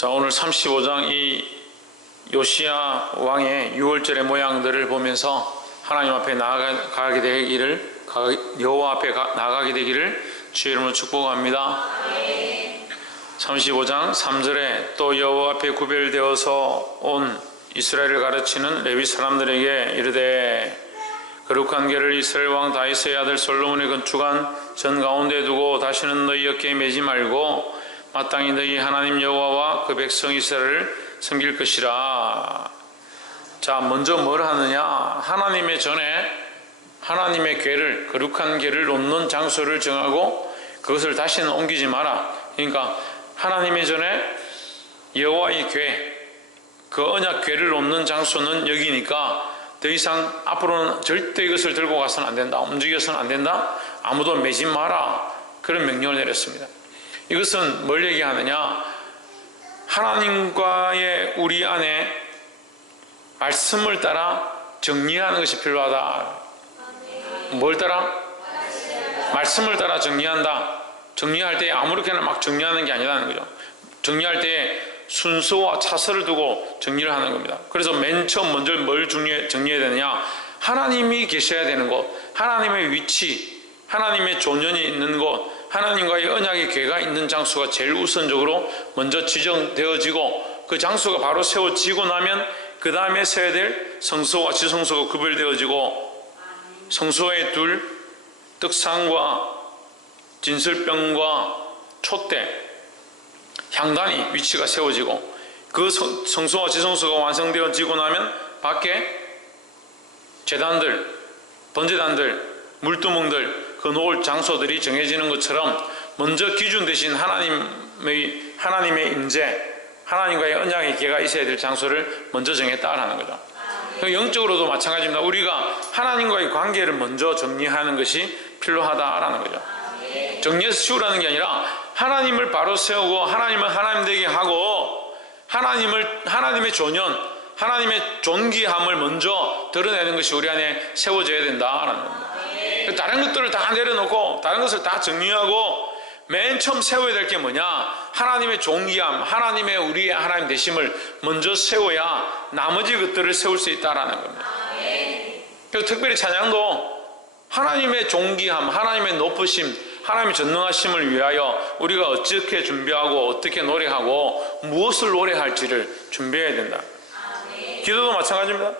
자, 오늘 35장 이 요시야 왕의 6월절의 모양들을 보면서 하나님 앞에 나아가게 되기를, 여호와 앞에 나아가게 되기를 주의 이름으로 축복합니다. 35장 3절에 또 여호와 앞에 구별되어서 온 이스라엘을 가르치는 레위 사람들에게 이르되 거룩한 궤를 이스라엘 왕 다윗의 아들 솔로몬의 건축한 전 가운데 두고 다시는 너희 어깨에 매지 말고 마땅히 너희 하나님 여호와와 그 백성 이스라엘을 섬길 것이라. 자, 먼저 뭘 하느냐? 하나님의 전에 하나님의 궤를, 거룩한 궤를 놓는 장소를 정하고 그것을 다시는 옮기지 마라. 그러니까 하나님의 전에 여호와의 궤, 그 언약 궤를 놓는 장소는 여기니까 더 이상 앞으로는 절대 이것을 들고 가서는 안 된다, 움직여서는 안 된다, 아무도 매지 마라, 그런 명령을 내렸습니다. 이것은 뭘 얘기하느냐? 하나님과의 우리 안에 말씀을 따라 정리하는 것이 필요하다. 뭘 따라? 말씀을 따라 정리한다. 정리할 때 아무렇게나 막 정리하는 게 아니라는 거죠. 정리할 때 순서와 차선을 두고 정리를 하는 겁니다. 그래서 맨 처음 먼저 뭘 정리해야 되느냐? 하나님이 계셔야 되는 곳, 하나님의 위치, 하나님의 존연이 있는 곳, 하나님과의 언약의 궤가 있는 장소가 제일 우선적으로 먼저 지정되어지고, 그 장소가 바로 세워지고 나면 그 다음에 세워야 될 성소와 지성소가 구별되어지고, 성소의 둘, 떡상과 진설병과 촛대, 향단이 위치가 세워지고, 그 성소와 지성소가 완성되어지고 나면 밖에 제단들, 번제단들, 물두멍들, 그 놓을 장소들이 정해지는 것처럼 먼저 기준 대신 하나님의 임재, 하나님과의 언약의 궤가 있어야 될 장소를 먼저 정했다라는 거죠. 영적으로도 마찬가지입니다. 우리가 하나님과의 관계를 먼저 정리하는 것이 필요하다라는 거죠. 정리해서 치우라는 게 아니라 하나님을 바로 세우고 하나님을 하나님 되게 하고 하나님의 존연, 하나님의 존귀함을 먼저 드러내는 것이 우리 안에 세워져야 된다라는 겁니다. 다른 것들을 다 내려놓고 다른 것을 다 정리하고 맨 처음 세워야 될 게 뭐냐? 하나님의 존귀함, 하나님의 우리의 하나님 되심을 먼저 세워야 나머지 것들을 세울 수 있다라는 겁니다. 그래서 특별히 찬양도 하나님의 존귀함, 하나님의 높으심, 하나님의 전능하심을 위하여 우리가 어떻게 준비하고 어떻게 노래하고 무엇을 노래할지를 준비해야 된다. 기도도 마찬가지입니다.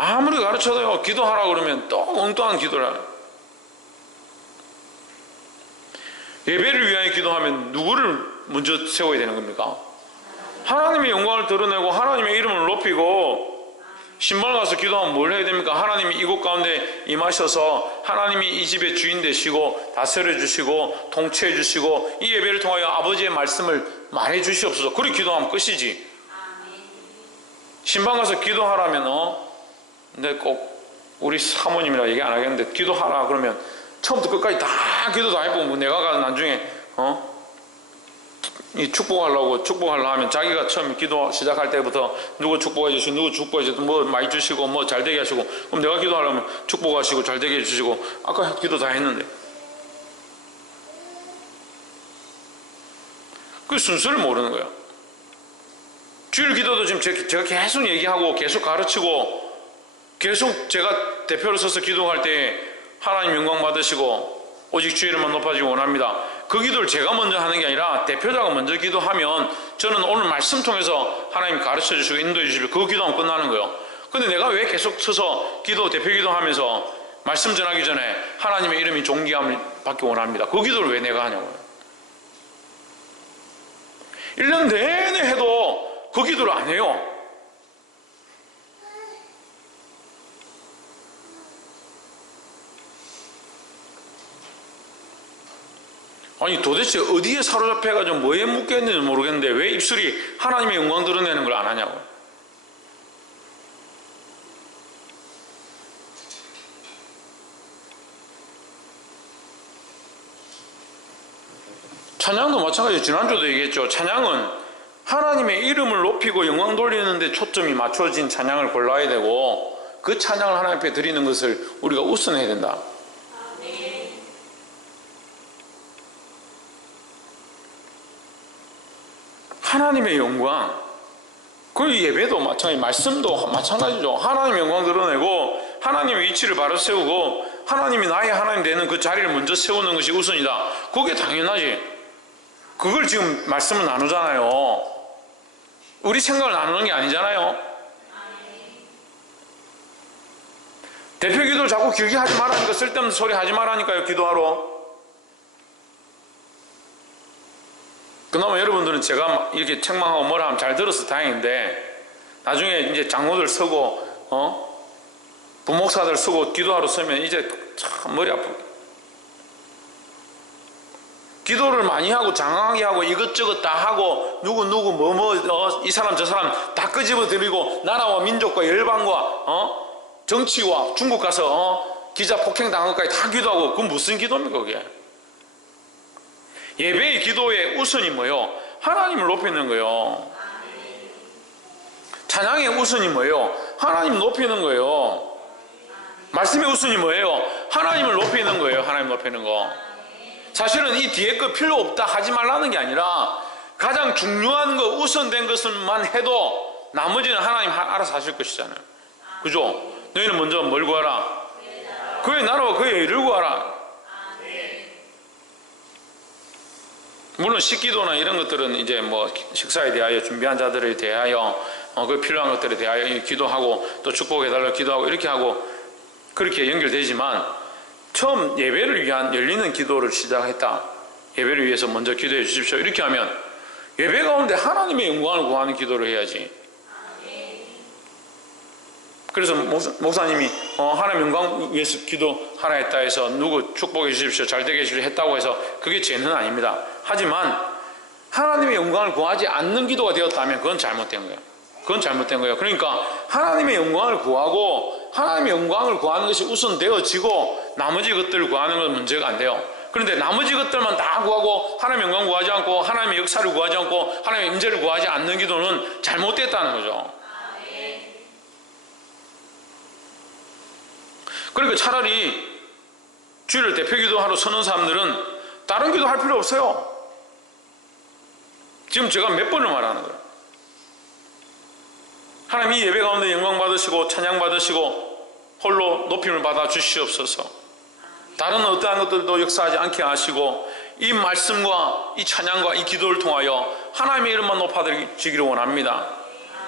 아무리 가르쳐도요, 기도하라고 그러면 또 엉뚱한 기도를 하는. 예배를 위하여 기도하면 누구를 먼저 세워야 되는 겁니까? 하나님의 영광을 드러내고 하나님의 이름을 높이고, 신발 가서 기도하면 뭘 해야 됩니까? 하나님이 이곳 가운데 임하셔서 하나님이 이 집의 주인 되시고 다스려 주시고 통치해 주시고 이 예배를 통하여 아버지의 말씀을 말해 주시옵소서. 그렇게 기도하면 끝이지. 신방 가서 기도하라면 근데 꼭 우리 사모님이라 얘기 안 하겠는데 기도하라 그러면 처음부터 끝까지 다 기도 다 해보고 내가 가서 나중에 이 축복하려고 하면 자기가 처음 기도 시작할 때부터 누구 축복해 주시고 누구 축복해 주시고 뭐 많이 주시고 뭐 잘되게 하시고, 그럼 내가 기도하려면 축복하시고 잘되게 해주시고 아까 기도 다 했는데 그 순서를 모르는 거야. 주일 기도도 지금 제가 계속 얘기하고 계속 가르치고 계속 제가 대표로 서서 기도할 때 하나님 영광 받으시고 오직 주의 이름만 높아지기 원합니다. 그 기도를 제가 먼저 하는 게 아니라 대표자가 먼저 기도하면 저는 오늘 말씀 통해서 하나님 가르쳐 주시고 인도해 주시고 그 기도하면 끝나는 거예요. 근데 내가 왜 계속 서서 대표 기도하면서 말씀 전하기 전에 하나님의 이름이 존귀함을 받기 원합니다. 그 기도를 왜 내가 하냐고요. 1년 내내 해도 그 기도를 안 해요. 아니 도대체 어디에 사로잡혀가지고 뭐에 묶여있는지 모르겠는데 왜 입술이 하나님의 영광 드러내는 걸 안 하냐고. 찬양도 마찬가지예요. 지난주도 얘기했죠. 찬양은 하나님의 이름을 높이고 영광 돌리는데 초점이 맞춰진 찬양을 골라야 되고 그 찬양을 하나님 앞에 드리는 것을 우리가 우선해야 된다. 하나님의 영광. 그 예배도 마찬가지, 말씀도 마찬가지죠. 하나님의 영광 드러내고 하나님의 위치를 바로 세우고 하나님이 나의 하나님 되는 그 자리를 먼저 세우는 것이 우선이다. 그게 당연하지. 그걸 지금 말씀을 나누잖아요. 우리 생각을 나누는 게 아니잖아요. 대표 기도를 자꾸 길게 하지 말라니까, 쓸데없는 소리 하지 말라니까요. 기도하러. 그나마 여러분들은 제가 이렇게 책망하고 뭐라 하면 잘 들어서 다행인데, 나중에 이제 장로들 서고 부목사들 서고 기도하러 서면 이제 참 머리 아프고, 기도를 많이 하고 장황하게 하고 이것저것 다 하고 누구 이 사람 저 사람 다 끄집어 들이고 나라와 민족과 열방과 정치와 중국 가서 기자 폭행 당한 것까지 다 기도하고, 그건 무슨 기도입니까 그게? 예배의 기도의 우선이 뭐예요? 하나님을 높이는 거예요. 찬양의 우선이 뭐예요? 하나님 높이는 거예요. 말씀의 우선이 뭐예요? 하나님을 높이는 거예요. 하나님 높이는 거. 사실은 이 뒤에 거 필요 없다 하지 말라는 게 아니라 가장 중요한 거, 우선된 것만 해도 나머지는 하나님 알아서 하실 것이잖아요. 그죠? 너희는 먼저 뭘 구하라? 그의 나라와 그의 의를 구하라. 물론 식기도나 이런 것들은 이제 뭐 식사에 대하여 준비한 자들에 대하여 그 필요한 것들에 대하여 기도하고 또 축복해달라고 기도하고 이렇게 하고 그렇게 연결되지만, 처음 예배를 위한 열리는 기도를 시작했다. 예배를 위해서 먼저 기도해 주십시오. 이렇게 하면 예배 가운데 하나님의 영광을 구하는 기도를 해야지. 그래서 목사님이 하나님 영광 위해서 기도하라 했다 해서 누구 축복해 주십시오, 잘 되게 해주십시오 했다고 해서 그게 죄는 아닙니다. 하지만 하나님의 영광을 구하지 않는 기도가 되었다면 그건 잘못된 거예요. 그건 잘못된 거예요. 그러니까 하나님의 영광을 구하고 하나님의 영광을 구하는 것이 우선되어지고 나머지 것들을 구하는 건 문제가 안 돼요. 그런데 나머지 것들만 다 구하고 하나님의 영광 구하지 않고 하나님의 역사를 구하지 않고 하나님의 임재를 구하지 않는 기도는 잘못됐다는 거죠. 그러니까 차라리 주일을 대표 기도하러 서는 사람들은 다른 기도 할 필요 없어요. 지금 제가 몇 번을 말하는 거예요. 하나님 이 예배 가운데 영광 받으시고 찬양 받으시고 홀로 높임을 받아 주시옵소서. 다른 어떠한 것들도 역사하지 않게 하시고 이 말씀과 이 찬양과 이 기도를 통하여 하나님의 이름만 높아지기를 원합니다.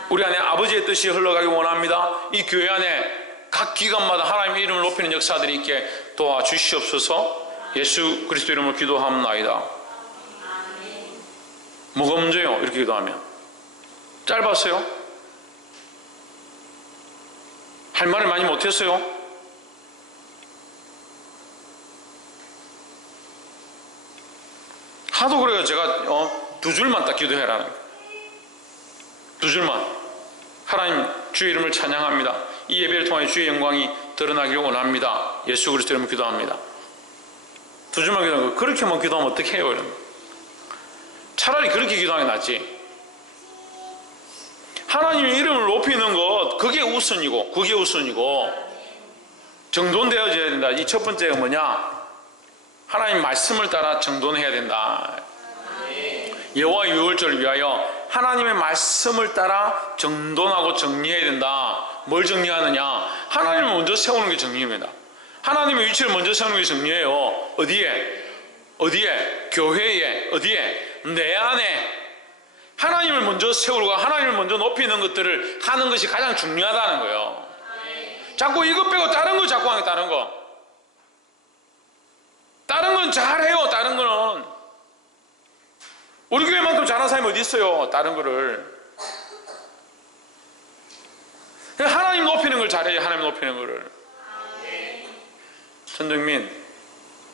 우리 안에 아버지의 뜻이 흘러가기 원합니다. 이 교회 안에 각 기관마다 하나님의 이름을 높이는 역사들이 있게 도와주시옵소서. 예수 그리스도 이름으로 기도합나이다. 뭐가 문제요? 이렇게 기도하면 짧았어요? 할 말을 많이 못했어요? 하도 그래요. 제가 두 줄만 딱 기도해라는 거예요. 두 줄만. 하나님 주의 이름을 찬양합니다. 이 예배를 통해 주의 영광이 드러나기를 원합니다. 예수 그리스도 이름으로 기도합니다. 두 줄만 기도하는 거. 그렇게만 기도하면 어떻게 해요? 이런. 차라리 그렇게 기도하는 게 낫지. 하나님의 이름을 높이는 것, 그게 우선이고 정돈되어져야 된다. 이 첫 번째가 뭐냐? 하나님 말씀을 따라 정돈해야 된다. 여호와 유월절을 위하여 하나님의 말씀을 따라 정돈하고 정리해야 된다. 뭘 정리하느냐? 하나님을 먼저 세우는 게 정리입니다. 하나님의 위치를 먼저 세우는 게 정리예요. 어디에? 교회에. 어디에? 내 안에. 하나님을 먼저 세우고 하나님을 먼저 높이는 것들을 하는 것이 가장 중요하다는 거예요. 자꾸 이것 빼고 다른 거 자꾸 하는 거, 다른 거. 다른 건 잘해요. 다른 거는. 우리 교회만큼 잘하는 사람이 어디 있어요? 다른 거를. 하나님 높이는 걸 잘해요. 하나님 높이는 거를. 전정민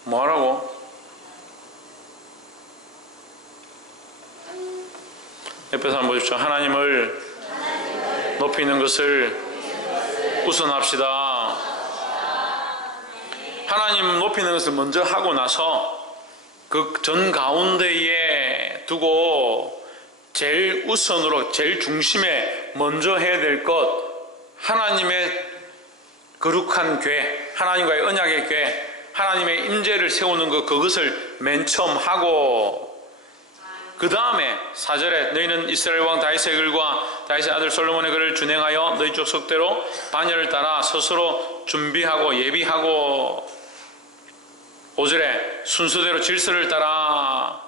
뭐하라고? 옆에 사람 보십시오. 하나님을 높이는 것을 우선합시다. 하나님 높이는 것을 먼저 하고 나서 그 전 가운데에 두고 제일 우선으로 제일 중심에 먼저 해야 될 것, 하나님의 거룩한 궤, 하나님과의 언약의 궤, 하나님의 임재를 세우는 것, 그것을 맨 처음 하고 그 다음에 4절에 너희는 이스라엘 왕 다윗의 글과 다윗의 아들 솔로몬의 글을 준행하여 너희 족속대로 반열을 따라 스스로 준비하고 예비하고 5절에 순서대로 질서를 따라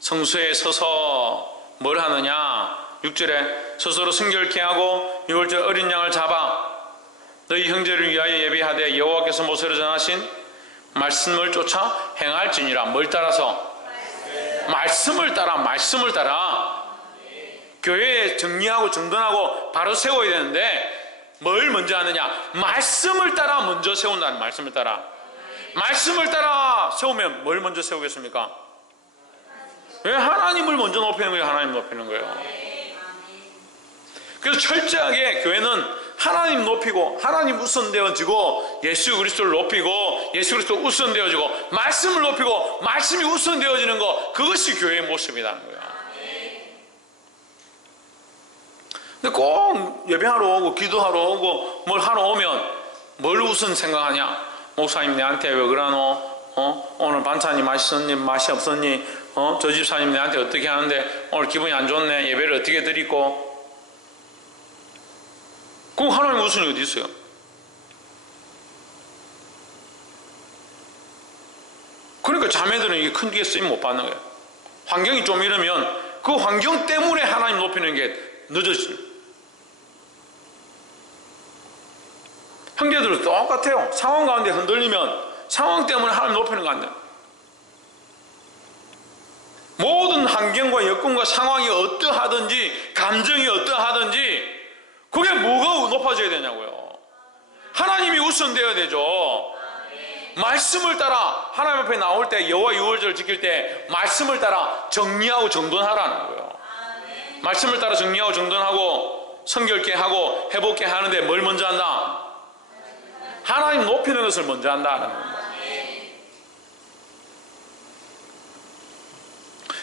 성수에 서서 뭘 하느냐 6절에 스스로 순결케 하고 6월절 어린 양을 잡아 너희 형제를 위하여 예비하되 여호와께서 모세로 전하신 말씀을 쫓아 행할지니라. 뭘 따라서? 말씀을 따라 교회에 정리하고 정돈하고 바로 세워야 되는데 뭘 먼저 하느냐? 말씀을 따라 먼저 세운다는. 말씀을 따라 세우면 뭘 먼저 세우겠습니까? 왜 하나님을 먼저 높이는 거예요? 하나님 높이는 거예요. 그래서 철저하게 교회는 하나님 높이고 하나님 우선되어지고 예수 그리스도를 높이고 예수 그리스도 우선되어지고 말씀을 높이고 말씀이 우선되어지는 거, 그것이 교회의 모습이라는 거예요. 근데 꼭 예배하러 오고 기도하러 오고 뭘 하러 오면 뭘 우선 생각하냐? 목사님 내한테 왜 그러노? 오늘 반찬이 맛있었니? 맛이 없었니? 저 집사님 내한테 어떻게 하는데 오늘 기분이 안 좋네? 예배를 어떻게 드리고? 그럼 하나님 우선이 어디 있어요? 그러니까 자매들은 이게 큰 뒤에 쓰임 못 받는 거예요. 환경이 좀 이러면 그 환경 때문에 하나님 높이는 게 늦어져요. 형제들은 똑같아요. 상황 가운데 흔들리면 상황 때문에 하나님 높이는 거 안 돼요. 모든 환경과 여건과 상황이 어떠하든지 감정이 어떠하든지 그게 뭐가 높아져야 되냐고요. 하나님이 우선되어야 되죠. 말씀을 따라 하나님 앞에 나올 때 여호와 유월절을 지킬 때 말씀을 따라 정리하고 정돈하라는 거예요. 말씀을 따라 정리하고 정돈하고 성결케 하고 회복케 하는데 뭘 먼저 한다? 하나님 높이는 것을 먼저 한다는 겁니다.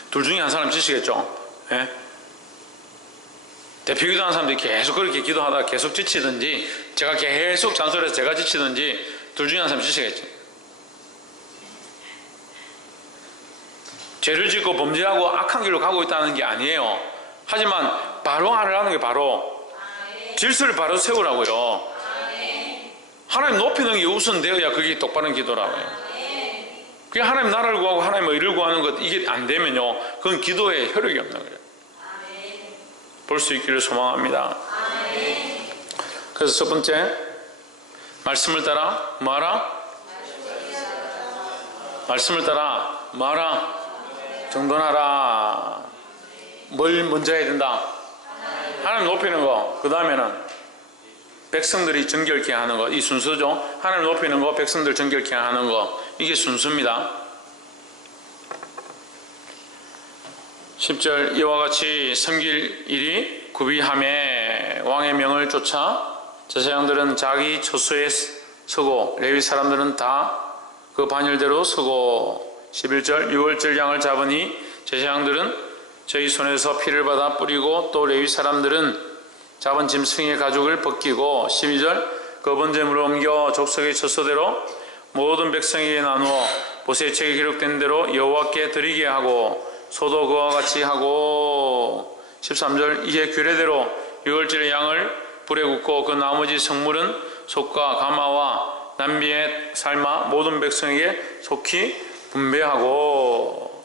둘 중에 한 사람 지치겠죠. 예? 대표 기도하는 사람들이 계속 그렇게 기도하다가 계속 지치든지 제가 계속 잔소리해서 제가 지치든지 둘 중에 한 사람 지치겠죠. 죄를 짓고 범죄하고 악한 길로 가고 있다는 게 아니에요. 하지만 바로 하라는 게 바로 질서를 바로 세우라고요. 하나님 높이는 게 우선되어야 그게 똑바른 기도라고요. 그게 하나님 나라를 구하고 하나님 의를 구하는 것, 이게 안 되면요 그건 기도에 효력이 없는 거예요. 볼 수 있기를 소망합니다. 그래서 첫 번째, 말씀을 따라 뭐하라? 말씀을 따라 뭐하라? 정돈하라. 뭘 먼저 해야 된다? 하나님 높이는 거. 그 다음에는 백성들이 정결케 하는 거. 이 순서죠. 하나님 높이는 거, 백성들 정결케 하는 거. 이게 순서입니다. 10절 이와 같이 섬길 일이 구비함에 왕의 명을 쫓아 제사장들은 자기 처소에 서고 레위 사람들은 다 그 반열대로 서고 11절 유월절 양을 잡으니 제사장들은 저희 손에서 피를 받아 뿌리고 또 레위 사람들은 잡은 짐승의 가죽을 벗기고 12절 그 번제물을 옮겨 족속의 처소대로 모든 백성에게 나누어 모세책에 기록된 대로 여호와께 드리게 하고 소도 그와 같이 하고 13절 이에 규례대로 유월절의 양을 불에 굽고 그 나머지 성물은 속과 가마와 남비에 삶아 모든 백성에게 속히 분배하고.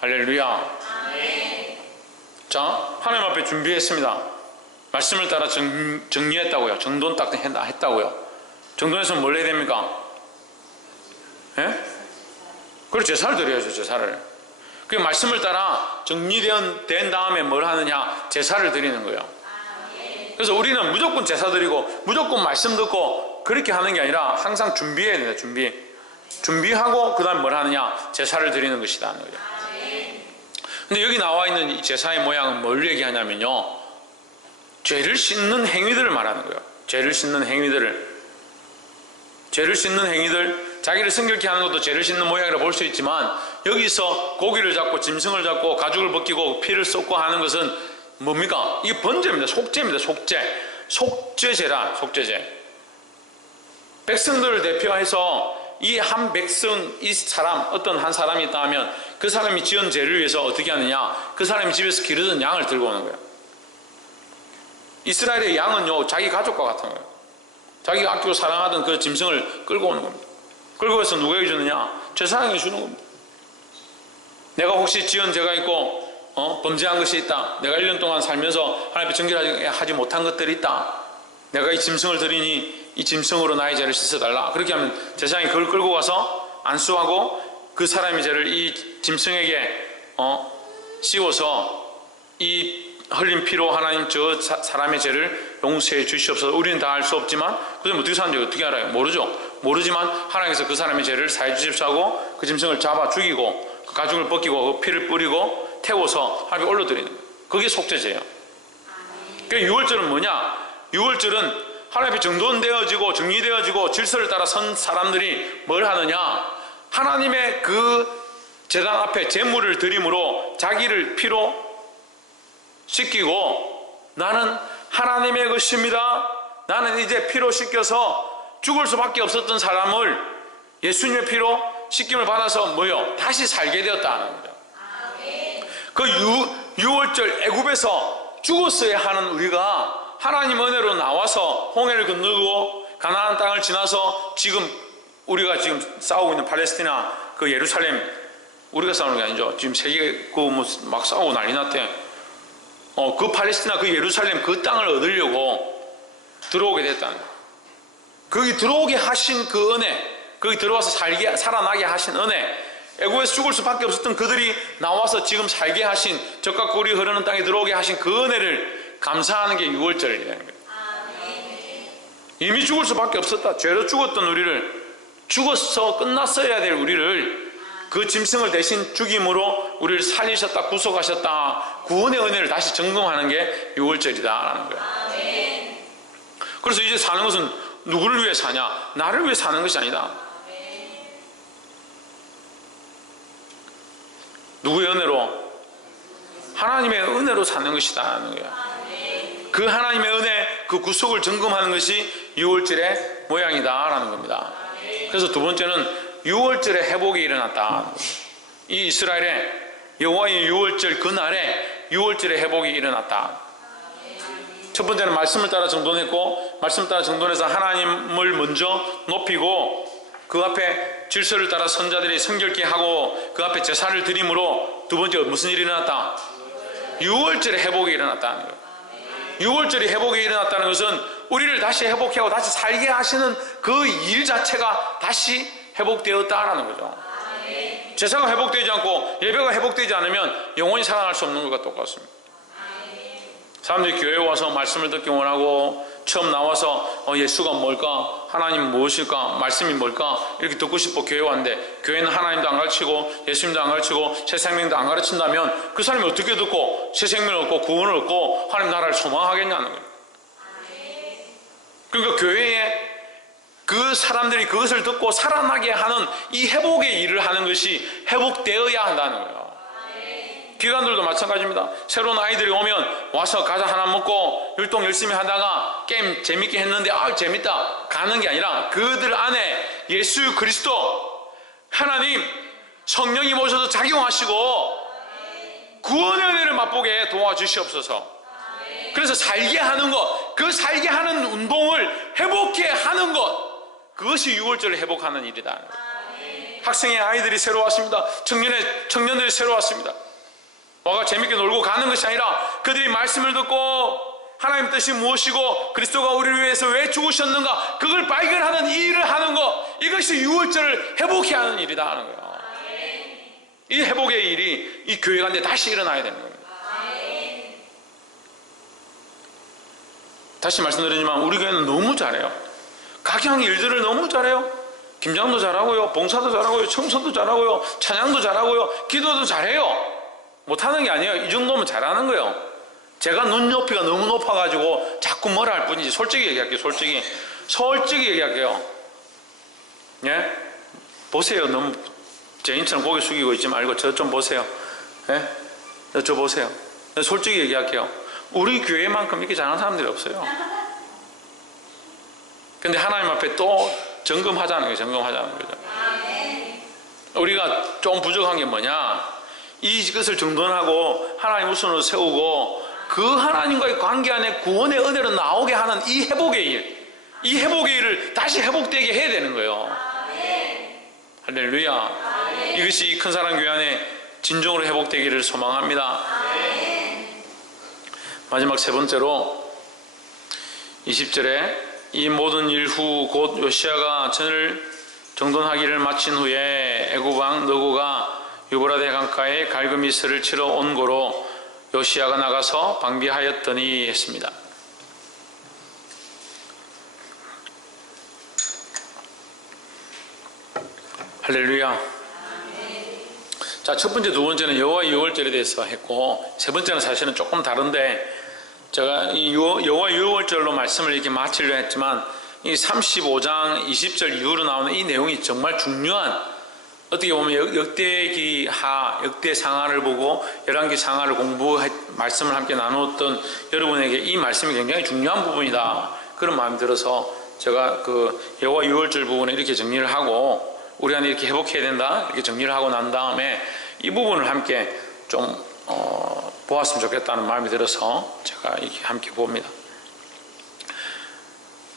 할렐루야. 자, 하나님 앞에 준비했습니다. 말씀을 따라 정리했다고요. 정돈 딱 했다고요. 정돈해서 뭘 해야 됩니까? 예? 그리고 제사를 드려야죠. 제사를. 그 말씀을 따라 정리된 다음에 뭘 하느냐? 제사를 드리는 거예요. 그래서 우리는 무조건 제사 드리고 무조건 말씀 듣고 그렇게 하는 게 아니라 항상 준비해야 된다. 준비하고 그 다음에 뭘 하느냐? 제사를 드리는 것이다 하는 거죠. 근데 여기 나와 있는 이 제사의 모양은 뭘 얘기하냐면요, 죄를 씻는 행위들을 말하는 거예요. 죄를 씻는 행위들, 자기를 성결케 하는 것도 죄를 씻는 모양이라 볼 수 있지만 여기서 고기를 잡고 짐승을 잡고 가죽을 벗기고 피를 쏟고 하는 것은 뭡니까? 이게 번제입니다. 속죄입니다. 속죄제라. 속죄제. 백성들을 대표해서 이 한 백성, 이 사람, 어떤 한 사람이 있다 하면 그 사람이 지은 죄를 위해서 어떻게 하느냐, 그 사람이 집에서 기르던 양을 들고 오는 거예요. 이스라엘의 양은요, 자기 가족과 같은 거예요. 자기가 아끼고 사랑하던 그 짐승을 끌고 오는 겁니다. 끌고 와서 누구에게 주느냐? 제사장에게 주는 겁니다. 내가 혹시 지은 죄가 있고 범죄한 것이 있다, 내가 1년 동안 살면서 하나님 앞에 정결하지 못한 것들이 있다, 내가 이 짐승을 드리니 이 짐승으로 나의 죄를 씻어달라. 그렇게 하면 제사장이 그걸 끌고 가서 안수하고 그 사람의 죄를 이 짐승에게 씌워서 이 흘린 피로 하나님 저 사람의 죄를 용서해 주시옵소서. 우리는 다 알 수 없지만 그 사람이 어떻게 사는지 어떻게 알아요? 모르죠. 모르지만 하나님께서 그 사람의 죄를 사해 주십시오 하고 그 짐승을 잡아 죽이고 그 가죽을 벗기고 그 피를 뿌리고 태워서 하나님께 올려드리는 거예요. 그게 속죄제예요. 그러니까 유월절은 뭐냐? 유월절은 하나님의 정돈되어지고 정리되어지고 질서를 따라 선 사람들이 뭘 하느냐? 하나님의 그 제단 앞에 제물을 드림으로 자기를 피로 씻기고, 나는 하나님의 것입니다, 나는 이제 피로 씻겨서 죽을 수밖에 없었던 사람을 예수님의 피로 씻김을 받아서 뭐요? 다시 살게 되었다 하는 거죠. 그 유월절 애굽에서 죽었어야 하는 우리가 하나님 은혜로 나와서 홍해를 건너고 가나안 땅을 지나서 지금 우리가 지금 싸우고 있는 팔레스티나 그 예루살렘, 우리가 싸우는 게 아니죠. 지금 세계 그 뭐 막 싸우고 난리 났대. 그 팔레스티나 그 예루살렘 그 땅을 얻으려고 들어오게 됐다는 거예요. 거기 들어오게 하신 그 은혜, 거기 들어와서 살아나게 하신 은혜, 애굽에서 죽을 수밖에 없었던 그들이 나와서 지금 살게 하신, 젖과 꿀이 흐르는 땅에 들어오게 하신 그 은혜를 감사하는 게 유월절이라는 거예요. 이미 죽을 수밖에 없었다, 죄로 죽었던 우리를, 죽어서 끝났어야 될 우리를 그 짐승을 대신 죽임으로 우리를 살리셨다, 구속하셨다, 구원의 은혜를 다시 점검하는 게 유월절이다라는 거예요. 그래서 이제 사는 것은 누구를 위해 사냐? 나를 위해 사는 것이 아니다. 누구의 은혜로? 하나님의 은혜로 사는 것이다라는 거예요. 그 하나님의 은혜, 그 구속을 점검하는 것이 유월절의 모양이다라는 겁니다. 그래서 두 번째는 유월절에 회복이 일어났다. 이 이스라엘의 여호와의 유월절 그날에 유월절에 회복이 일어났다. 첫 번째는 말씀을 따라 정돈했고, 말씀을 따라 정돈해서 하나님을 먼저 높이고 그 앞에 질서를 따라 선자들이 성결케 하고 그 앞에 제사를 드림으로 두 번째 무슨 일이 일어났다? 유월절에 회복이 일어났다는 거예요. 유월절이 회복이 일어났다는 것은 우리를 다시 회복하고 다시 살게 하시는 그 일 자체가 다시 회복되었다라는 거죠. 제사가 회복되지 않고 예배가 회복되지 않으면 영원히 살아날 수 없는 것과 똑같습니다. 사람들이 교회에 와서 말씀을 듣기 원하고 처음 나와서 예수가 뭘까? 하나님 무엇일까? 말씀이 뭘까? 이렇게 듣고 싶어 교회에 왔는데 교회는 하나님도 안 가르치고 예수님도 안 가르치고 새 생명도 안 가르친다면 그 사람이 어떻게 듣고 새 생명을 얻고 구원을 얻고 하나님 나라를 소망하겠냐는 거예요. 그러니까 교회에 그 사람들이 그것을 듣고 살아나게 하는 이 회복의 일을 하는 것이 회복되어야 한다는 거예요. 기관들도 마찬가지입니다. 새로운 아이들이 오면 와서 과자 하나 먹고 율동 열심히 하다가 게임 재밌게 했는데 재밌다 가는 게 아니라 그들 안에 예수 그리스도 하나님 성령이 오셔서 작용하시고 구원의 은혜를 맛보게 도와주시옵소서. 그래서 살게 하는 것, 그 살게 하는 운동을 회복해 하는 것, 그것이 유월절을 회복하는 일이다. 학생의 아이들이 새로 왔습니다. 청년들이 새로 왔습니다. 와가 재밌게 놀고 가는 것이 아니라 그들이 말씀을 듣고 하나님 뜻이 무엇이고 그리스도가 우리를 위해서 왜 죽으셨는가, 그걸 발견하는 이 일을 하는 것, 이것이 유월절을 회복해 하는 일이다 하는 거예요. 이 회복의 일이 이 교회 가운데 다시 일어나야 되는 겁니다. 다시 말씀드리지만 우리 교회는 너무 잘해요. 각양 일들을 너무 잘해요. 김장도 잘하고요, 봉사도 잘하고요, 청소도 잘하고요, 찬양도 잘하고요, 기도도 잘해요. 못하는 게 아니에요. 이 정도면 잘하는 거예요. 제가 눈높이가 너무 높아가지고 자꾸 뭐라 할 뿐이지. 솔직히 얘기할게요. 솔직히 얘기할게요. 예? 보세요. 너무 제인처럼 고개 숙이고 있지 말고 저 좀 보세요. 예? 저 보세요. 솔직히 얘기할게요. 우리 교회만큼 이렇게 잘하는 사람들이 없어요. 근데 하나님 앞에 또 점검하자는 거예요. 점검하자는 거죠. 우리가 좀 부족한 게 뭐냐? 이것을 정돈하고 하나님 우선으로 세우고 그 하나님과의 관계 안에 구원의 은혜로 나오게 하는 이 회복의 일, 이 회복의 일을 다시 회복되게 해야 되는 거예요. 할렐루야. 이것이 큰 사랑 교회 안에 진정으로 회복되기를 소망합니다. 마지막 세 번째로 20절에 이 모든 일 후 곧 요시야가 전을 정돈하기를 마친 후에 애굽왕 느고가 유브라데 강가에 갈그미스를 치러 온 고로 요시야가 나가서 방비하였더니 했습니다. 할렐루야. 자, 첫 번째, 두 번째는 여호와 유월절에 대해서 했고, 세 번째는 사실은 조금 다른데, 제가 이 여호와 유월절로 말씀을 이렇게 마치려 했지만, 이 35장 20절 이후로 나오는 이 내용이 정말 중요한, 어떻게 보면 역대기하, 역대상하를 보고 열왕기 상하를 말씀을 함께 나누었던 여러분에게 이 말씀이 굉장히 중요한 부분이다, 그런 마음이 들어서 제가 그 여호와 유월절 부분에 이렇게 정리를 하고, 우리 안에 이렇게 회복해야 된다, 이렇게 정리를 하고 난 다음에 이 부분을 함께 좀 보았으면 좋겠다는 마음이 들어서 제가 이렇게 함께 봅니다.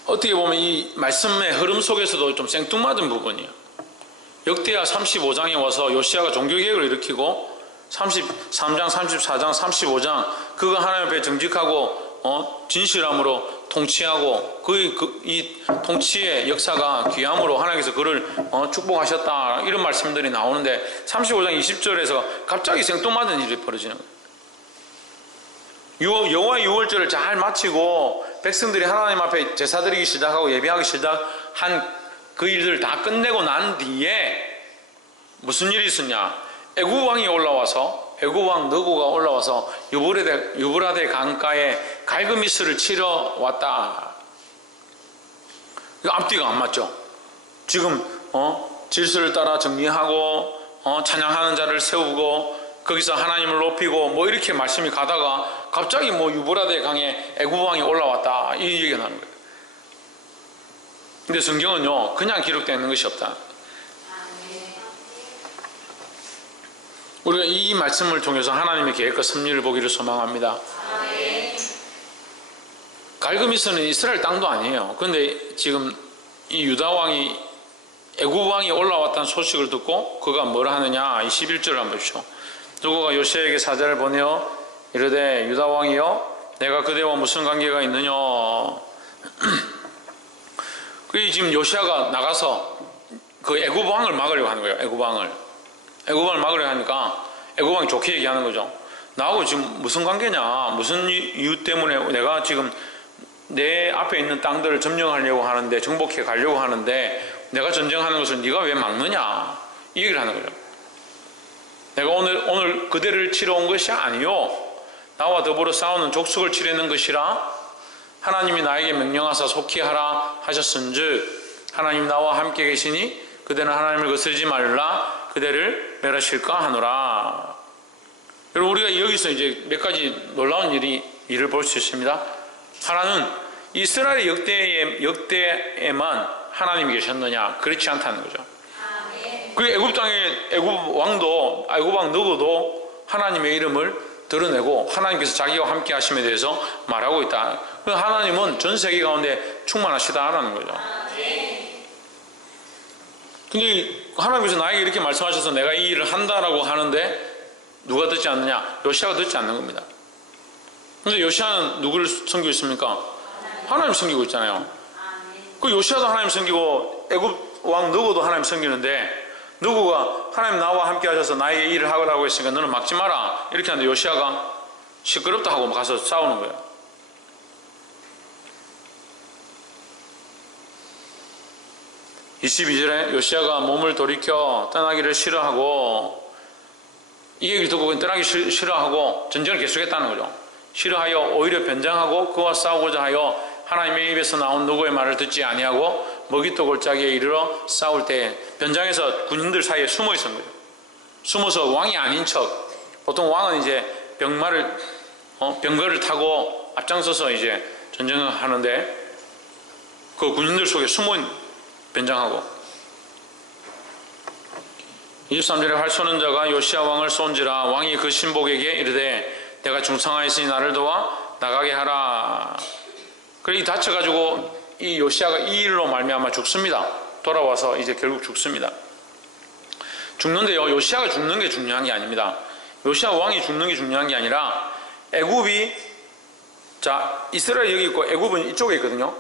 어떻게 보면 이 말씀의 흐름 속에서도 좀 생뚱맞은 부분이에요. 역대하 35장에 와서 요시야가 종교개혁을 일으키고 33장, 34장, 35장 그가 하나님 앞에 정직하고 진실함으로 통치하고 이 통치의 역사가 귀함으로 하나님께서 그를 축복하셨다, 이런 말씀들이 나오는데 35장 20절에서 갑자기 생뚱맞은 일이 벌어지는 거예요. 여호와 유월절을 잘 마치고 백성들이 하나님 앞에 제사 드리기 시작하고 예배하기 시작한 그 일들을 다 끝내고 난 뒤에 무슨 일이 있었냐? 애굽 왕이 올라와서, 애굽 왕 느고가 올라와서 유브라데 강가에 갈그미스를 치러 왔다. 이거 앞뒤가 안 맞죠? 지금 질서를 따라 정리하고 찬양하는 자를 세우고 거기서 하나님을 높이고 뭐 이렇게 말씀이 가다가 갑자기 뭐 유브라데 강에 애굽 왕이 올라왔다, 이 얘기가 나는 거예요. 근데 성경은요, 그냥 기록되어 있는 것이 없다. 우리가 이 말씀을 통해서 하나님의 계획과 섭리를 보기를 소망합니다. 갈그미스는 이스라엘 땅도 아니에요. 그런데 지금 이 유다 왕이, 애굽 왕이 올라왔다는 소식을 듣고 그가 뭘 하느냐, 21절을 한번 보십시오. 누구가 요시야에게 사자를 보내어 이르되 유다 왕이여 내가 그대와 무슨 관계가 있느냐. 그 지금 요시야가 나가서 그 애굽 왕을 막으려고 하는 거예요. 애굽 왕을 막으려고 하니까 애굽 왕이 좋게 얘기하는 거죠. 나하고 지금 무슨 관계냐, 무슨 이유 때문에 내가 지금 내 앞에 있는 땅들을 점령하려고 하는데, 정복해 가려고 하는데 내가 전쟁하는 것을 네가 왜 막느냐, 이 얘기를 하는 거죠. 내가 오늘 그대를 치러 온 것이 아니요 나와 더불어 싸우는 족속을 치려는 것이라 하나님이 나에게 명령하사 속히 하라 하셨은즉 하나님 나와 함께 계시니 그대는 하나님을 거스르지 말라 그대를 멸하실까 하노라. 여러분, 우리가 여기서 이제 몇 가지 놀라운 일을 볼 수 있습니다. 하나는 이스라엘 역대에만 하나님이 계셨느냐, 그렇지 않다는 거죠. 그 애굽 땅에 애굽 왕 느고도 하나님의 이름을 드러내고 하나님께서 자기와 함께 하심에 대해서 말하고 있다. 하나님은 전 세계 가운데 충만하시다라는 거죠. 근데 하나님께서 나에게 이렇게 말씀하셔서 내가 이 일을 한다라고 하는데 누가 듣지 않느냐? 요시야가 듣지 않는 겁니다. 근데 요시야는 누구를 섬기고 있습니까? 하나님 섬기고 있잖아요. 그 요시야도 하나님 섬기고 애굽 왕 느고도 하나님 섬기는데, 느고가 하나님 나와 함께 하셔서 나에게 일을 하라고 했으니까 너는 막지 마라 이렇게 하는데 요시야가 시끄럽다 하고 가서 싸우는 거예요. (22절에) 요시야가 몸을 돌이켜 떠나기를 싫어하고, 이 얘기를 듣고 떠나기 싫어하고 전쟁을 계속했다는 거죠. 싫어하여 오히려 변장하고 그와 싸우고자 하여 하나님의 입에서 나온 누구의 말을 듣지 아니하고 먹이토 골짜기에 이르러 싸울 때 변장해서 군인들 사이에 숨어 있었던 거죠. 숨어서 왕이 아닌 척. 보통 왕은 이제 병거를 타고 앞장서서 이제 전쟁을 하는데 그 군인들 속에 숨어 변장하고, 23절에 활 쏘는 자가 요시야 왕을 쏜지라 왕이 그 신복에게 이르되 내가 중상하였으니 나를 도와 나가게 하라. 그래 다쳐가지고 이 요시야가 이 일로 말미암아 죽습니다. 돌아와서 이제 결국 죽습니다. 죽는데요, 요시야가 죽는 게 중요한 게 아닙니다. 요시야 왕이 죽는 게 중요한 게 아니라 애굽이, 자 이스라엘 여기 있고 애굽은 이쪽에 있거든요.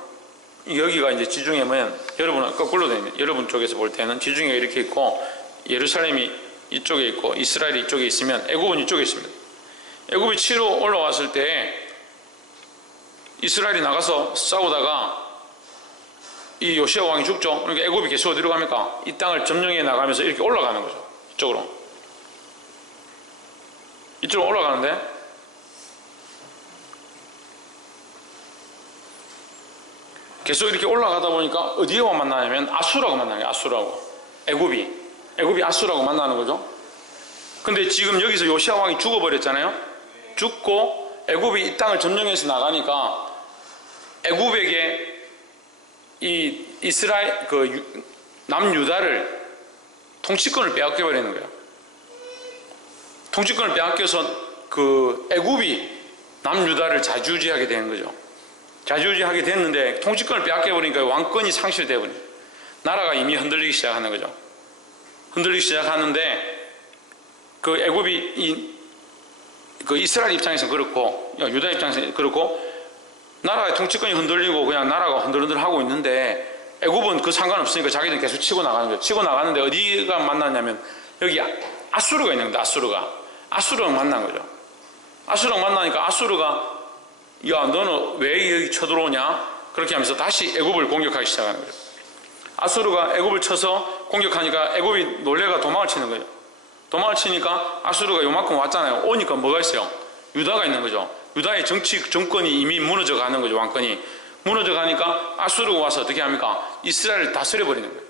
여기가 이제 지중해 보면, 여러분은 거꾸로 됩니다. 여러분 쪽에서 볼 때는 지중해가 이렇게 있고 예루살렘이 이쪽에 있고 이스라엘이 이쪽에 있으면 애굽은 이쪽에 있습니다. 애굽이 치러 올라왔을 때 이스라엘이 나가서 싸우다가 이 요시야 왕이 죽죠. 그러니까 애굽이 계속 어디로 갑니까? 이 땅을 점령해 나가면서 이렇게 올라가는 거죠. 이쪽으로 올라가는데 계속 이렇게 올라가다 보니까 어디와 만나냐면 아수라고 만나요. 아수라고. 애굽이 아수라고 만나는 거죠. 근데 지금 여기서 요시야 왕이 죽어버렸잖아요. 죽고 애굽이 이 땅을 점령해서 나가니까 애굽에게 이 이스라엘 남유다를 통치권을 빼앗겨 버리는 거예요. 통치권을 빼앗겨서 애굽이 남유다를 좌지우지하게 되는 거죠. 좌지우지하게 됐는데 통치권을 빼앗겨 버리니까 왕권이 상실되어 버려요. 나라가 이미 흔들리기 시작하는 거죠. 흔들리기 시작하는데 애굽이 이스라엘 입장에서 그렇고 유다 입장에서 그렇고 나라의 통치권이 흔들리고 그냥 나라가 흔들흔들하고 있는데 애굽은 그 상관없으니까 자기들은 계속 치고 나가는 거예요. 치고 나가는데 어디가 만났냐면 여기 아수르가 있는 겁니다. 아수르랑 만난 거죠. 아수르랑 만나니까 아수르가 야 너는 왜 여기 쳐들어오냐? 그렇게 하면서 다시 애굽을 공격하기 시작하는 거예요. 아수르가 애굽을 쳐서 공격하니까 애굽이 놀래가 도망을 치는 거예요. 도망을 치니까 아수르가 요만큼 왔잖아요. 오니까 뭐가 있어요? 유다가 있는 거죠. 유다의 정권이 이미 무너져 가는 거죠. 왕권이 무너져 가니까 아수르가 와서 어떻게 합니까? 이스라엘을 다스려 버리는 거예요.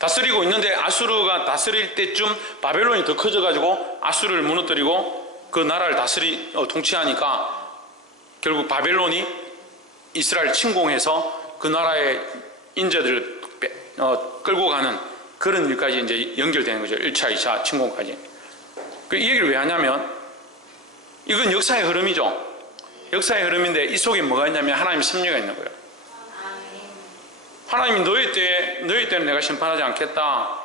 다스리고 있는데 아수르가 다스릴 때쯤 바벨론이 더 커져 가지고 아수르를 무너뜨리고 그 나라를 통치하니까 결국 바벨론이 이스라엘을 침공해서 그 나라의 인재들을 끌고 가는 그런 일까지 이제 연결되는 거죠. 1차, 2차 침공까지. 이 얘기를 왜 하냐면 이건 역사의 흐름이죠. 역사의 흐름인데 이 속에 뭐가 있냐면 하나님의 섭리가 있는 거예요. 하나님이 너희 때는 내가 심판하지 않겠다.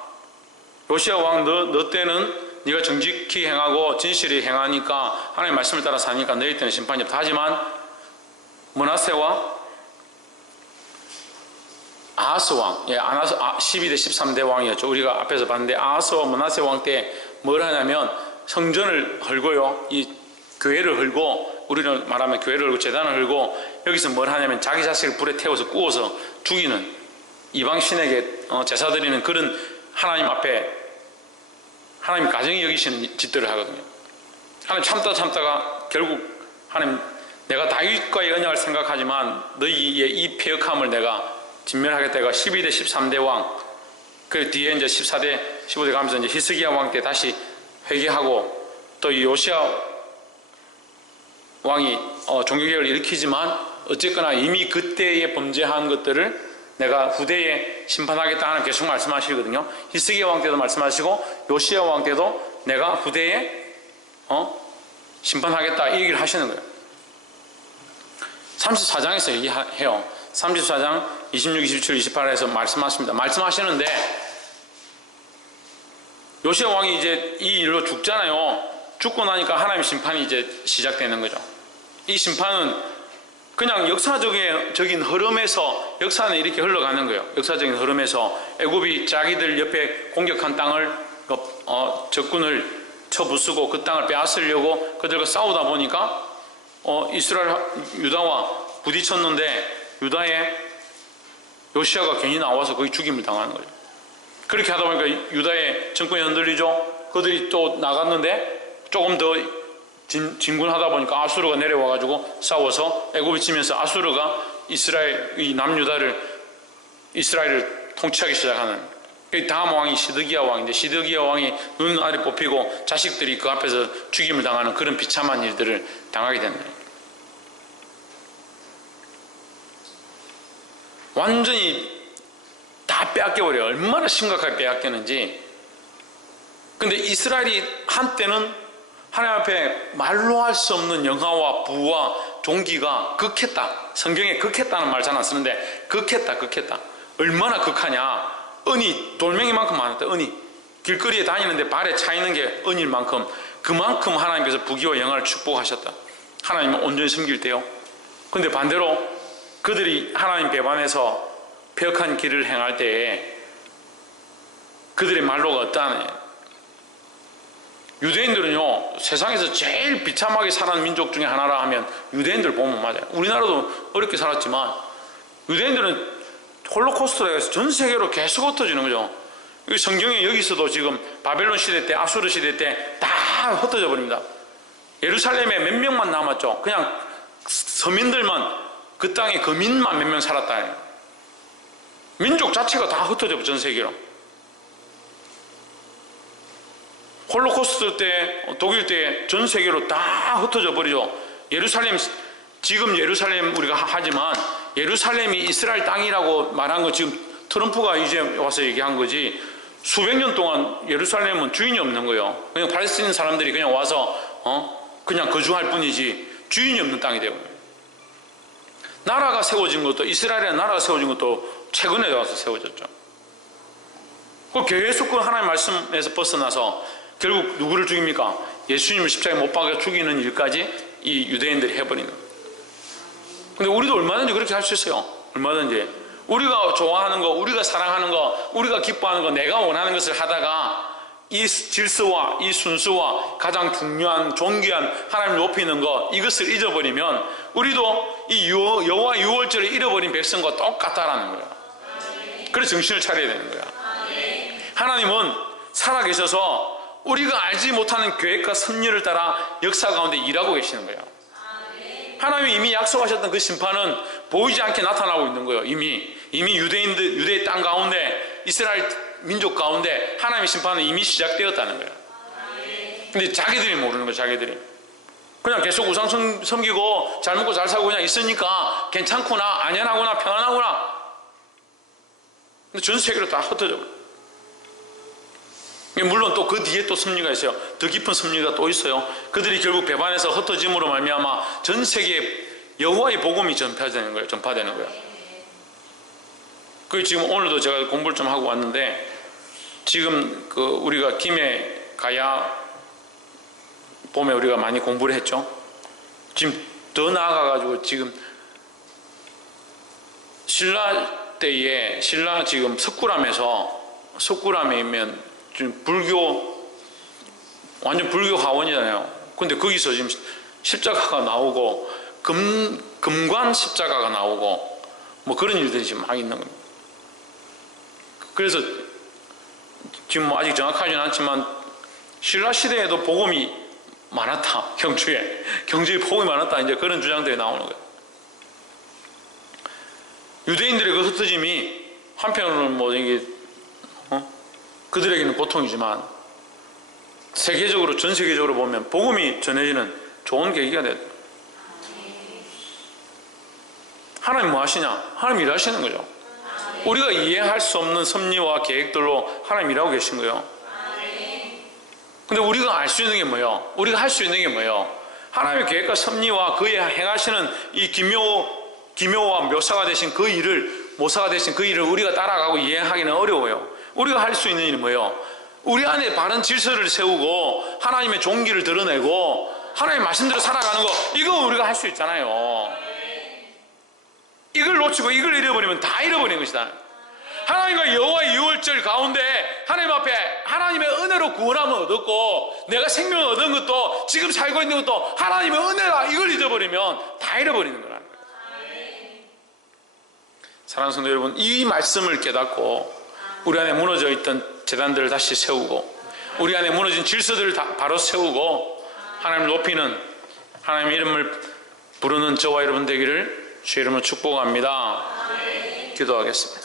요시야 왕 너 때는 네가 정직히 행하고 진실히 행하니까 하나님의 말씀을 따라 사니까 너희 때는 심판이 없다. 하지만 므낫세와 아하스 왕, 12대 13대 왕이었죠. 우리가 앞에서 봤는데 아하스와 므낫세 왕 때 뭘 하냐면 성전을 헐고요. 이 교회를 헐고, 우리는 말하면 교회를 헐고 재단을 헐고, 여기서 뭘 하냐면 자기 자식을 불에 태워서 구워서 죽이는, 이방 신에게 제사 드리는 그런 하나님 앞에 하나님 가정이 여기시는 짓들을 하거든요. 하나님 참다가 결국 하나님 내가 다윗과의 언약을 생각하지만 너희의 이 패역함을 내가 진멸하겠다. 12대 13대 왕, 그 뒤에 이제 14대 15대 가면서 이제 히스기야 왕 때 다시 회개하고, 또 이 요시야 왕이 종교개혁을 일으키지만 어쨌거나 이미 그때에 범죄한 것들을 내가 후대에 심판하겠다 하는 계속 말씀하시거든요. 히스기야 왕 때도 말씀하시고 요시야 왕 때도 내가 후대에 심판하겠다 이 얘기를 하시는 거예요. 34장에서 얘기해요. 34장 26, 27, 28에서 말씀하십니다. 말씀하시는데 요시야 왕이 이제 이 일로 죽잖아요. 죽고 나니까 하나님의 심판이 이제 시작되는 거죠. 이 심판은 그냥 역사적인 흐름에서 역사는 이렇게 흘러가는 거예요. 역사적인 흐름에서 애굽이 자기들 옆에 공격한 땅을 적군을 쳐부수고 그 땅을 빼앗으려고 그들과 싸우다 보니까 이스라엘 유다와 부딪혔는데 유다의 요시야가 괜히 나와서 거기 죽임을 당하는 거예요. 그렇게 하다 보니까 유다의 정권이 흔들리죠. 그들이 또 나갔는데 조금 더 진군하다 보니까 아수르가 내려와가지고 싸워서 애굽이 지면서 아수르가 이 남유다를 이스라엘을 통치하기 시작하는, 다음 왕이 시드기야 왕인데 시드기야 왕이 눈 아래 뽑히고 자식들이 그 앞에서 죽임을 당하는 그런 비참한 일들을 당하게 됩니다. 완전히 다 빼앗겨버려요. 얼마나 심각하게 빼앗겼는지. 근데 이스라엘이 한때는 하나님 앞에 말로 할 수 없는 영화와 부와 존귀가 극했다. 성경에 극했다는 말 잘 안 쓰는데 극했다. 얼마나 극하냐. 은이 돌멩이만큼 많았다. 은이 길거리에 다니는데 발에 차이는 게 은일 만큼, 그만큼 하나님께서 부귀와 영화를 축복하셨다. 하나님을 온전히 섬길 때요. 근데 반대로 그들이 하나님 배반해서 폐역한 길을 행할 때에 그들의 말로가 어떠하냐. 유대인들은요, 세상에서 제일 비참하게 사는 민족 중에 하나라 하면 유대인들 보면 맞아요. 우리나라도 어렵게 살았지만 유대인들은 홀로코스트로 해서 전 세계로 계속 흩어지는 거죠. 성경에 여기서도 지금 바벨론 시대 때, 아수르 시대 때 다 흩어져 버립니다. 예루살렘에 몇 명만 남았죠. 그냥 서민들만, 그 땅에 거민만 몇 명 살았다. 민족 자체가 다 흩어져, 전 세계로. 홀로코스트 때, 독일 때 전 세계로 다 흩어져 버리죠. 예루살렘, 지금 예루살렘 우리가 하지만 예루살렘이 이스라엘 땅이라고 말한 거 지금 트럼프가 이제 와서 얘기한 거지, 수백 년 동안 예루살렘은 주인이 없는 거예요. 그냥 팔레스타인 사람들이 그냥 와서 그냥 거주할 뿐이지 주인이 없는 땅이 되고, 나라가 세워진 것도, 이스라엘의 나라가 세워진 것도 최근에 와서 세워졌죠. 계속 그 하나님의 말씀에서 벗어나서 결국 누구를 죽입니까? 예수님을 십자가에 못 박아 죽이는 일까지 이 유대인들이 해버리는 거예요. 근데 우리도 얼마든지 그렇게 할 수 있어요. 얼마든지. 우리가 좋아하는 거, 우리가 사랑하는 거, 우리가 기뻐하는 거, 내가 원하는 것을 하다가 이 질서와 이 순수와 가장 중요한 존귀한 하나님을 높이는 것, 이것을 잊어버리면 우리도 이 여호와 유월절을 잃어버린 백성과 똑같다라는 거예요. 그래서 정신을 차려야 되는 거야. 하나님은 살아계셔서 우리가 알지 못하는 계획과 섭리를 따라 역사 가운데 일하고 계시는 거예요. 하나님이 이미 약속하셨던 그 심판은 보이지 않게 나타나고 있는 거예요. 이미 유대인들, 유대의 땅 가운데, 이스라엘 민족 가운데 하나님의 심판은 이미 시작되었다는 거예요. 근데 자기들이 모르는 거예요. 자기들이 그냥 계속 우상 섬기고 잘 먹고 잘 살고 그냥 있으니까 괜찮구나, 안연하구나, 편안하구나. 근데 전 세계로 다 흩어져 버려요. 물론 또 그 뒤에 또 섭리가 있어요. 더 깊은 섭리가 또 있어요. 그들이 결국 배반해서 흩어짐으로 말미암아 전 세계에 여호와의 복음이 전파되는 거예요. 그 지금 오늘도 제가 공부를 좀 하고 왔는데, 지금 그 우리가 김해 가야 봄에 우리가 많이 공부를 했죠. 지금 더 나아가가지고 지금 신라 때에 지금 석굴암에 있면 지금 완전 불교 화원이잖아요. 근데 거기서 지금 십자가가 나오고 금관 십자가가 나오고 뭐 그런 일들이 지금 막 있는 겁니다. 그래서 지금 뭐 아직 정확하지는 않지만 신라 시대에도 복음이 많았다. 경주에 복음이 많았다. 이제 그런 주장들이 나오는 거예요. 유대인들의 그 흩어짐이 한편으로는 뭐 이게 그들에게는 고통이지만 전 세계적으로 보면 복음이 전해지는 좋은 계기가 돼요. 하나님 뭐 하시냐? 하나님 일하시는 거죠. 우리가 이해할 수 없는 섭리와 계획들로 하나님 일하고 계신 거예요. 근데 우리가 알 수 있는 게 뭐예요? 우리가 할 수 있는 게 뭐예요? 하나님의 계획과 섭리와 그의 행하시는 이 기묘와 묘사가 되신 그 일을, 모사가 되신 그 일을 우리가 따라가고 이해하기는 어려워요. 우리가 할 수 있는 일이 뭐예요? 우리 안에 바른 질서를 세우고 하나님의 존귀를 드러내고 하나님의 말씀대로 살아가는 거, 이거 우리가 할 수 있잖아요. 이걸 놓치고 이걸 잃어버리면 다 잃어버린 것이다. 하나님과 여호와의 유월절 가운데 하나님 앞에 하나님의 은혜로 구원함을 얻었고 내가 생명을 얻은 것도 지금 살고 있는 것도 하나님의 은혜다, 이걸 잊어버리면 다 잃어버리는 거라는 거예요. 사랑하는 성도 여러분, 이 말씀을 깨닫고 우리 안에 무너져 있던 제단들을 다시 세우고 우리 안에 무너진 질서들을 바로 세우고 하나님을 높이는, 하나님의 이름을 부르는 저와 여러분 되기를 주의 이름으로 축복합니다. 기도하겠습니다.